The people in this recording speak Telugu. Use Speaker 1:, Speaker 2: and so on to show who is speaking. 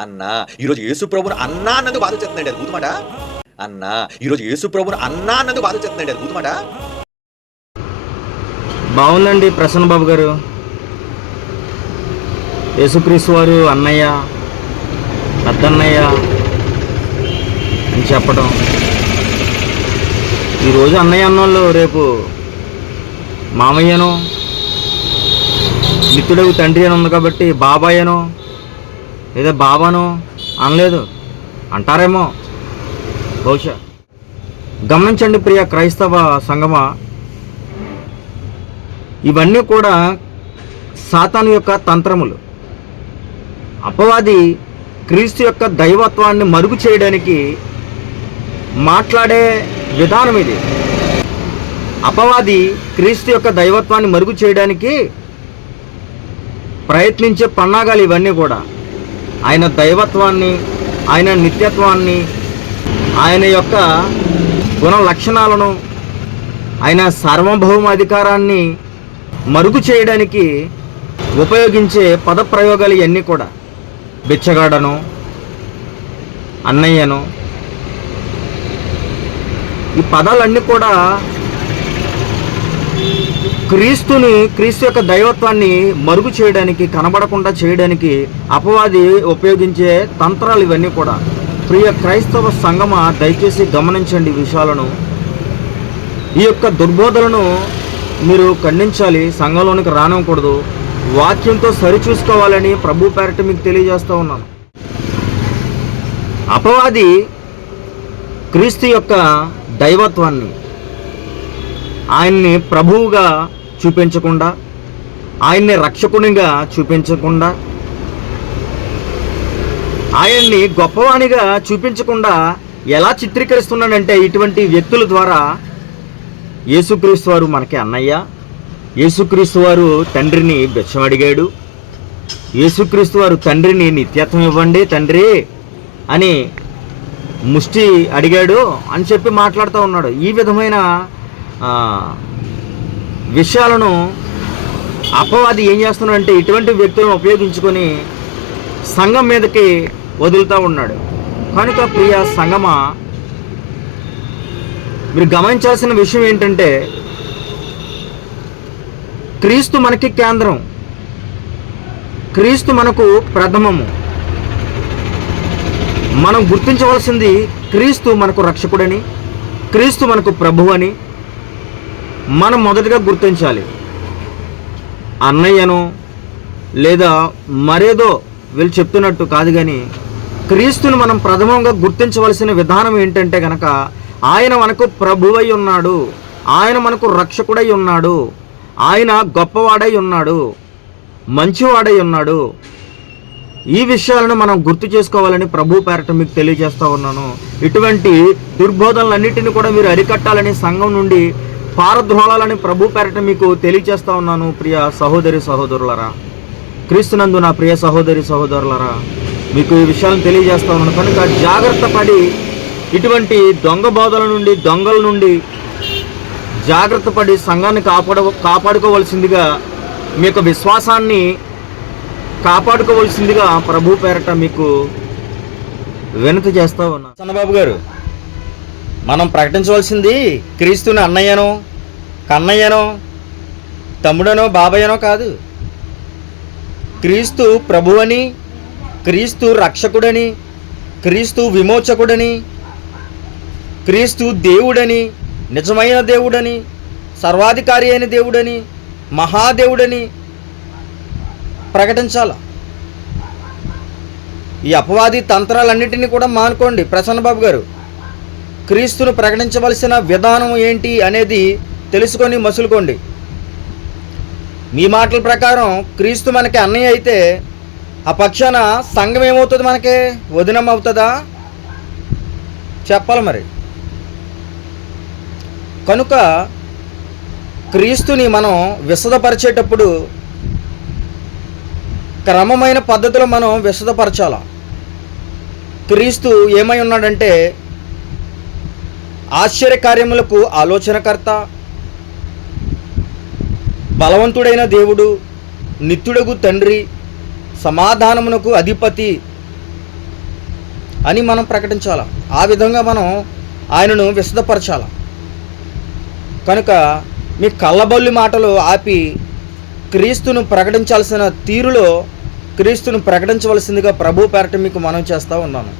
Speaker 1: అన్నా ఈరోజు యేసుప్రభుని అన్నా అన్నందుకు బాధ చెప్తున్నాడు అది గుర్తుమాట అన్నా ఈరోజు యేసుప్రభుని అన్నా అన్నందుకు బాధ చెప్తున్నాడు అది గుర్తుమాట
Speaker 2: బాగుందండి ప్రసన్న బాబు గారు. యేసుక్రీస్తు వారు అన్నయ్య పెద్దన్నయ్య అని చెప్పడం. ఈరోజు అన్నయ్య అన్నోళ్ళు రేపు మామయ్యను మిత్రుడు తండ్రి అని ఉంది కాబట్టి బాబాయ్యను లేదా బాబాను అనలేదు. అంటారేమో. బహుశా. గమనించండి ప్రియ క్రైస్తవ సంగమా. ఇవన్నీ కూడా సాతాను యొక్క తంత్రములు. అపవాది క్రీస్తు యొక్క దైవత్వాన్ని మరుగు చేయడానికి మాట్లాడే విధానం ఇది. అపవాది క్రీస్తు యొక్క దైవత్వాన్ని మరుగు చేయడానికి ప్రయత్నించే పన్నాగాలు ఇవన్నీ కూడా. ఆయన దైవత్వాన్ని ఆయన నిత్యత్వాన్ని ఆయన యొక్క గుణ లక్షణాలను ఆయన సార్వభౌమ అధికారాన్ని మరుగు చేయడానికి ఉపయోగించే పదప్రయోగాలు ఇవన్నీ కూడా. బిచ్చగాడను అన్నయ్యను. ఈ పదాలన్నీ కూడా క్రీస్తుని క్రీస్తు యొక్క దైవత్వాన్ని మరుగు చేయడానికి కనబడకుండా చేయడానికి అపవాది ఉపయోగించే తంత్రాలు ఇవన్నీ కూడా. ప్రియ క్రైస్తవ సంగమ దయచేసి గమనించండి విషయాలను. ఈ యొక్క దుర్బోధలను మీరు ఖండించాలి సంఘంలోనికి రానివ్వకూడదు. వాక్యంతో సరిచూసుకోవాలని ప్రభు పేరట మీకు తెలియజేస్తూ ఉన్నాను. అపవాది క్రీస్తు యొక్క దైవత్వాన్ని ఆయన్ని ప్రభువుగా చూపించకుండా ఆయన్ని రక్షకునిగా చూపించకుండా ఆయన్ని గొప్పవాణిగా చూపించకుండా ఎలా చిత్రీకరిస్తున్నాడంటే ఇటువంటి వ్యక్తుల ద్వారా యేసుక్రీస్తు వారు మనకి అన్నయ్య. యేసుక్రీస్తు వారు తండ్రిని బిచ్చం అడిగాడు. యేసుక్రీస్తు వారు తండ్రిని నిత్యత్వం ఇవ్వండి తండ్రి అని ముష్టి అడిగాడు అని చెప్పి మాట్లాడుతూ ఉన్నాడు. ఈ విధమైన విషయాలను అపవాది ఏం చేస్తున్నాడంటే ఇటువంటి వ్యక్తులను ఉపయోగించుకొని సంఘం మీదకి వదులుతూ ఉన్నాడు. కనుక ప్రియ సంగమా మీరు గమనించాల్సిన విషయం ఏంటంటే క్రీస్తు మనకి కేంద్రం. క్రీస్తు మనకు ప్రథమము. మనం గుర్తించవలసింది క్రీస్తు మనకు రక్షకుడని క్రీస్తు మనకు ప్రభువని మనం మొదటగా గుర్తించాలి. అన్నయ్యను లేదా మరేదో వీళ్ళు చెప్తున్నట్టు కాదు కానీ క్రీస్తుని మనం ప్రథమంగా గుర్తించవలసిన విధానం ఏంటంటే కనుక ఆయన మనకు ప్రభువై ఉన్నాడు ఆయన మనకు రక్షకుడై ఉన్నాడు ఆయన గొప్పవాడై ఉన్నాడు మంచివాడై ఉన్నాడు. ఈ విషయాలను మనం గుర్తు చేసుకోవాలని ప్రభు పేరట మీకు తెలియజేస్తూ ఉన్నాను. ఇటువంటి దుర్బోధనలన్నిటిని కూడా మీరు అరికట్టాలని సంఘం నుండి పారద్రోళాలని ప్రభు పేరట మీకు తెలియజేస్తా ఉన్నాను ప్రియ సహోదరి సహోదరులరా. క్రీస్తునందు నా ప్రియ సహోదరి సహోదరులరా మీకు ఈ విషయాలను తెలియజేస్తా ఉన్నాను. కనుక జాగ్రత్త పడి ఇటువంటి దొంగ బోధల నుండి దొంగల నుండి జాగ్రత్త పడి సంఘాన్ని కాపాడ కాపాడుకోవలసిందిగా మీ యొక్క విశ్వాసాన్ని కాపాడుకోవలసిందిగా ప్రభు పేరట మీకు వినతి చేస్తా ఉన్నా. చంద్రబాబు గారు మనం ప్రకటించవలసింది క్రీస్తుని అన్నయ్యను కన్నయ్యనో తమ్ముడనో బాబయ్యనో కాదు. క్రీస్తు ప్రభువని క్రీస్తు రక్షకుడని క్రీస్తు విమోచకుడని క్రీస్తు దేవుడని నిజమైన దేవుడని సర్వాధికారి అయిన దేవుడని మహాదేవుడని ప్రకటించాల? ఈ అపవాది తంత్రాలన్నింటినీ కూడా మానుకోండి ప్రసన్నబాబు గారు. క్రీస్తును ప్రకటించవలసిన విధానం ఏంటి అనేది తెలుసుకొని మసులుకోండి. మీ మాటల ప్రకారం క్రీస్తు మనకి అన్నయ్య అయితే ఆ పక్షాన సంఘం ఏమవుతుంది మనకి? వదినం అవుతుందా? చెప్పాలి మరి. కనుక క్రీస్తుని మనం విశదపరిచేటప్పుడు క్రమమైన పద్ధతిలో మనం విశదపరచాల? క్రీస్తు ఏమై ఉన్నాడంటే ఆశ్చర్యకార్యములకు ఆలోచనకర్త బలవంతుడైన దేవుడు నిత్యుడగు తండ్రి సమాధానమునకు అధిపతి అని మనం ప్రకటించాలి? ఆ విధంగా మనం ఆయనను విశదపరచాలి? కనుక మీ కళ్ళబొల్లి మాటలు ఆపి క్రీస్తును ప్రకటించాల్సిన తీరులో క్రీస్తును ప్రకటించవలసిందిగా ప్రభు పేరట మీకు మనం చేస్తూ ఉన్నాను.